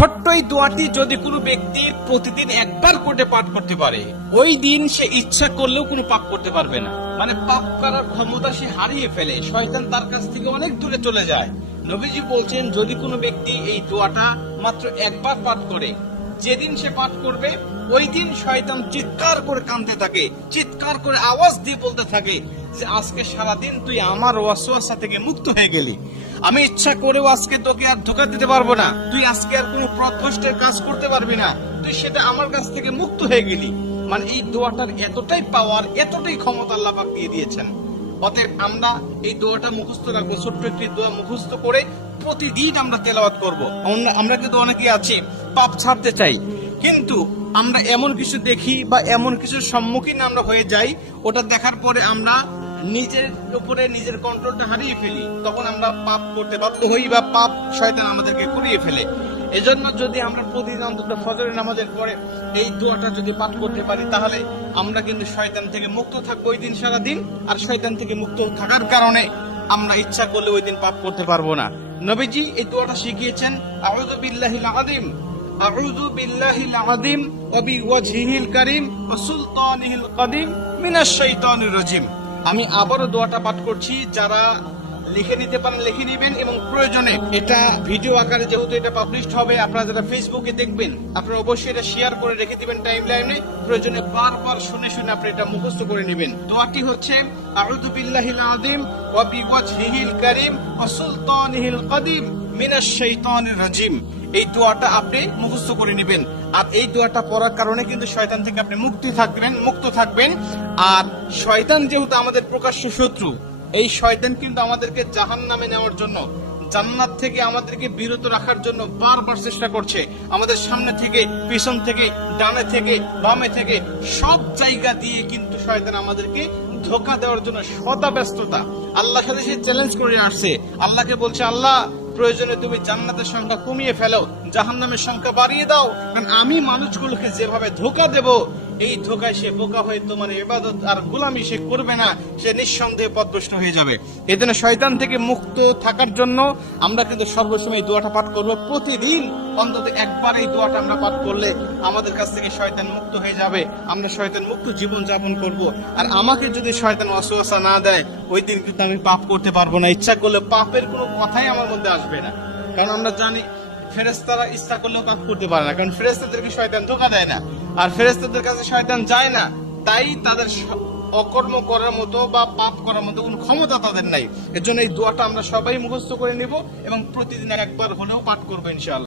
ছোট্ট এই দোয়াটি যদি কোনো ব্যক্তি প্রতিদিন একবার করে পাঠ করতে পারে, ওই দিন সে ইচ্ছা করলেও কোনো পাপ করতে পারবে না। মানে পাপ করার ক্ষমতা সে হারিয়ে ফেলে, শয়তান তার কাছ থেকে অনেক দূরে চলে যায়। নবীজি বলছেন, যদি কোনো ব্যক্তি এই দোয়াটা মাত্র একবার পাঠ করে, যেদিন সে পাঠ করবে ওই দিন শয়তান চিৎকার করে কাঁদতে থাকে, চিৎকার করে আওয়াজ দিয়ে বলতে থাকে যে আজকে সারাদিন তুই আমার ওয়াসওয়াসা থেকে মুক্ত হয়ে গেলি, আমি ইচ্ছা করেও আজকে তোকে আর ধোঁকা দিতে পারবো না, তুই আজকে আর কোনো পথভ্রষ্টের কাজ করতে পারবি না, তুই সেটা আমার কাছ থেকে মুক্ত হয়ে গেলি। মানে এই দোয়াটার এতটাই পাওয়ার, এতটাই ক্ষমতা আল্লাহ পাক দিয়ে দিয়েছেন। অতএব আমরা এই দোয়াটা মুখস্থ রাখবো, ছোট্ট একটি দোয়া মুখস্থ করে প্রতিদিন আমরা তেলাওয়াত করব। আমরা কিন্তু অনেকেই আছি পাপ ছাড়তে চাই, কিন্তু আমরা এমন কিছু দেখি বা এমন কিছুর সম্মুখীন আমরা হয়ে যাই, ওটা দেখার পরে আমরা নিজের উপরে নিজের কন্ট্রোলটা হারিয়ে ফেলি, তখন আমরা পাপ করতে বাধ্য হই বা পাপ শয়তান আমাদেরকে করিয়ে ফেলে। এজন্য যদি আমরা প্রতিদিন অন্তত ফজরের নামাজের পরে এই দোয়াটা যদি পাঠ করতে পারি, তাহলে আমরা কিন্তু শয়তান থেকে মুক্ত থাকবো ওই দিন সারাদিন। আর শয়তান থেকে মুক্ত থাকার কারণে আমরা ইচ্ছা করলে ওই দিন পাপ করতে পারবো না। নবীজি এই দোয়াটা শিখিয়েছেন, আউযু বিল্লাহিল আযীম, আউযু বিল্লাহিল আযীম ওয়া বিওয়াজহিল কারীম ওয়া সুলতানিহিল কাদীম মিনাশ শাইতানির রাজীম। আমি আবারও দোয়াটা পাঠ করছি, যারা লিখে নিতে পারেন লিখে নেবেন, এবং প্রয়োজনে এটা ভিডিও আকারে যেহেতু এটা পাবলিশড হবে, আপনারা যারা ফেসবুকে দেখবেন আপনারা অবশ্যই এটা শেয়ার করে রেখে দিবেন টাইমলাইনে, প্রয়োজনে বারবার শুনে শুনে আপনি এটা মুখস্থ করে নেবেন। দোয়াটি হচ্ছে, আউযু বিল্লাহিল আযীম ওয়া বিওয়াজহিল কারীম ওয়া সুলতানিহিল কাদীম মিনাশ শাইতানির রাজীম। এই দোয়াটা আপনি মুখস্থ করে নেবেন, আর এই দোয়াটা পড়ার কারণে কিন্তু শয়তান থেকে আপনি মুক্ত থাকবেন। আর শয়তান যেহেতু আমাদের প্রকাশ্য শত্রু, এই শয়তান কিন্তু আমাদেরকে জাহান্নামে নেওয়ার জন্য, জান্নাত থেকে আমাদেরকে বিরত রাখার জন্য বারবার চেষ্টা করছে। আমাদের সামনে থেকে, পিছন থেকে, ডানে থেকে, বামে থেকে সব জায়গা দিয়ে কিন্তু শয়তান আমাদেরকে ধোঁকা দেওয়ার জন্য সদা ব্যস্ততা। আল্লাহর সাথে সে চ্যালেঞ্জ করে আসছে, আল্লাহকে বলছে, আল্লাহ প্রয়োজনে তুমি জান্নাতের সংখ্যা কমিয়ে ফেলো, জাহান্নামের সংখ্যা বাড়িয়ে দাও, কারণ আমি মানুষগুলোকে যেভাবে ধোঁকা দেব, এই ধোঁকায় সে বোকা হয়ে তোমার ইবাদত আর গোলামি সে করবে না, সে নিঃসন্দেহে পথভ্রষ্ট হয়ে যাবে। এই জন্য শয়তান থেকে মুক্ত থাকার জন্য আমরা কিন্তু সর্বসময় এই দোয়াটা পাঠ করবো। প্রতিদিন অন্তত একবার এই দোয়াটা আমরা পাঠ করলে আমাদের কাছ থেকে শয়তান মুক্ত হয়ে যাবে, আমরা শয়তান মুক্ত জীবন যাপন করব। আর আমাকে যদি শয়তান ওয়াসওয়াসা না দেয়, ওই দিন কিন্তু আমি পাপ করতে পারবো না, ইচ্ছা করলে পাপের কোনো কথাই আমার মধ্যে আসবে না। কারণ আমরা জানি ফেরেশতারা ইচ্ছা করলেও পাপ করতে পারে না, কারণ ফেরেশতাদেরকে শয়তান ধোঁকা দেয় না, আর ফেরেশতাদের কাছে শয়তান যায় না, তাই তাদের অকর্ম করার মতো বা পাপ করার মতো কোনো ক্ষমতা তাদের নাই। এর জন্য এই দোয়াটা আমরা সবাই মুখস্থ করে নিব এবং প্রতিদিন একবার হলেও পাঠ করবো ইনশাআল্লাহ।